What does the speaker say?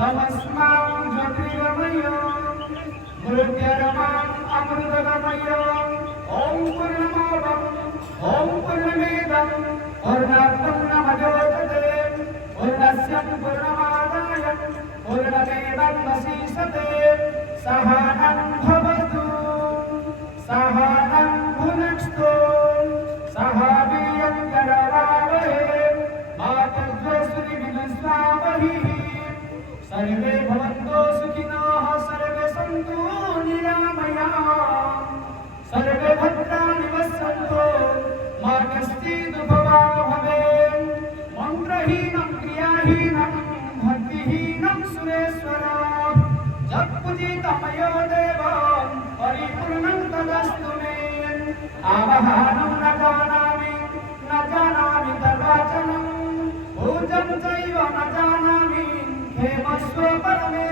तमस्मां ज्योतिर्गमय मृत्युर्मां अमृतगमय ॐ पूर्णमोदं ॐ पूर्णमेदं पूर्णात् पूर्णमुदच्यते पूर्णस्य पूर्णमादाय पूर्णमेवावशिष्यते सहनं भवतु सहनं भुनक्तु सह वीर्यं मातृस्वस्तिविदुष्टावहि सर्वे भवन्तु सुखिनः सर्वे सन्तु निरामयाः सर्वे भद्राणि पश्यन्तु मा कश्चित् दुःखभाग् भवेत् मन्त्रहीनं क्रियाहीनं भक्तिहीनं सुरेश्वर जगत्पूजितमयो देव परिपूर्णं तदस्तु मे आवाहनं न जानामि तद्वचनं पूजं चैव न जानामि क्षेमस्व परमे